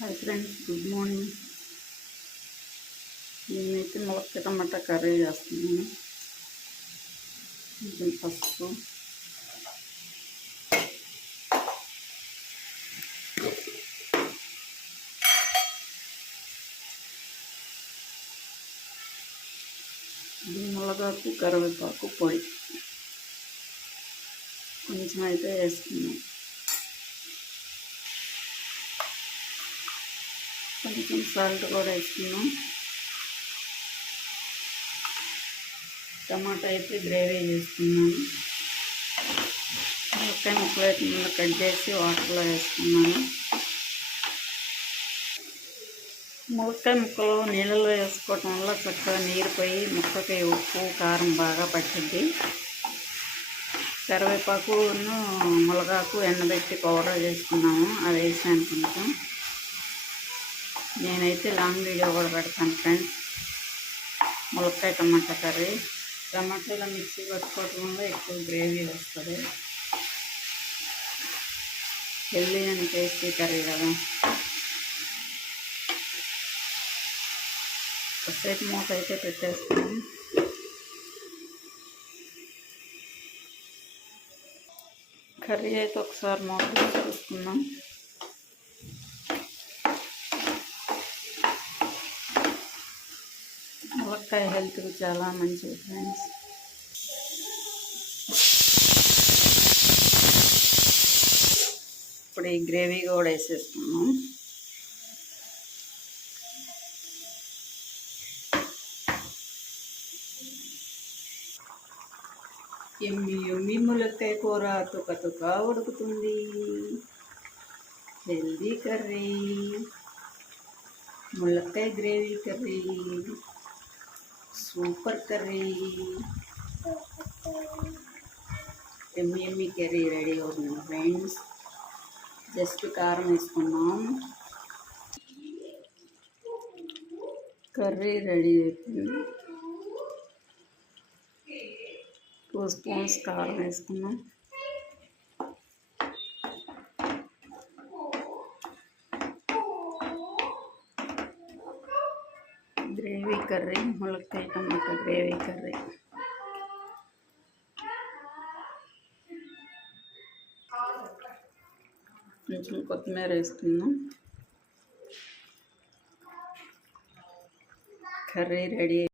Hi friends good morning. నేనైతే ములక్కాయ టమాటా curry చేస్తున్నాను. కొంచెం పసుపు. ఇది మునగాకు కరివేపాకు పొడి. కొంచెం అయితే వేసుకున్నాం కొంచెం సాల్ట్ కూడా వేసుకున్నాం టమాటా అయితే గ్రేవీ చేసుకున్నాను ముక్కై ముక్కలు అయితే ముందు కట్ చేసి వాటర్లో వేసుకున్నాను. ములక్కాయ ముక్కలు నీళ్ళలో వేసుకోవటం వల్ల చక్కగా నీరు పోయి ముక్కకి ఉప్పు కారం బాగా పట్టింది కరివేపాకును ములగాకు ఎండబెట్టి పౌడర్ చేసుకున్నాము అది వేసాను కొంచెం. నేనైతే లాంగ్ వీడియో కూడా పెడతాను ఫ్రెండ్స్ ములక్కాయ టమాటా కర్రీ. టమాటాలో మిక్సీ పట్టుకోవటం వల్ల ఎక్కువ గ్రేవీ వస్తుంది. హెల్దీ అండ్ టేస్టీ కర్రీ కదా. కాసేపు మూత అయితే పెట్టేస్తాను. కర్రీ అయితే ఒకసారి మూత చూసుకుందాం ములక్కాయ హెల్త్కి చాలా మంచిది ఫ్రెండ్స్. ఇప్పుడు ఈ గ్రేవీ కూడా వేసేసుకున్నాం ఎమ్మి ఎమ్మి ములక్కాయ కూర తుక తుక ఉడుకుతుంది. Healthy curry. ములక్కాయ గ్రేవీ కర్రీ. సూపర్ కర్రీ ఎమ్మి ఎమ్మి కర్రీ రెడీ అవుతుంది ఫ్రెండ్స్ జస్ట్ కారం వేసుకున్నాం కర్రీ రెడీ అయిపోయింది టూ స్పూన్స్ కారం వేసుకున్నాం గ్రేవీ కర్రీ ములక్కాయ టమాటా గ్రేవీ కర్రీ కొంచెం కొత్తిమీర వేస్తున్నాం కర్రీ రెడీ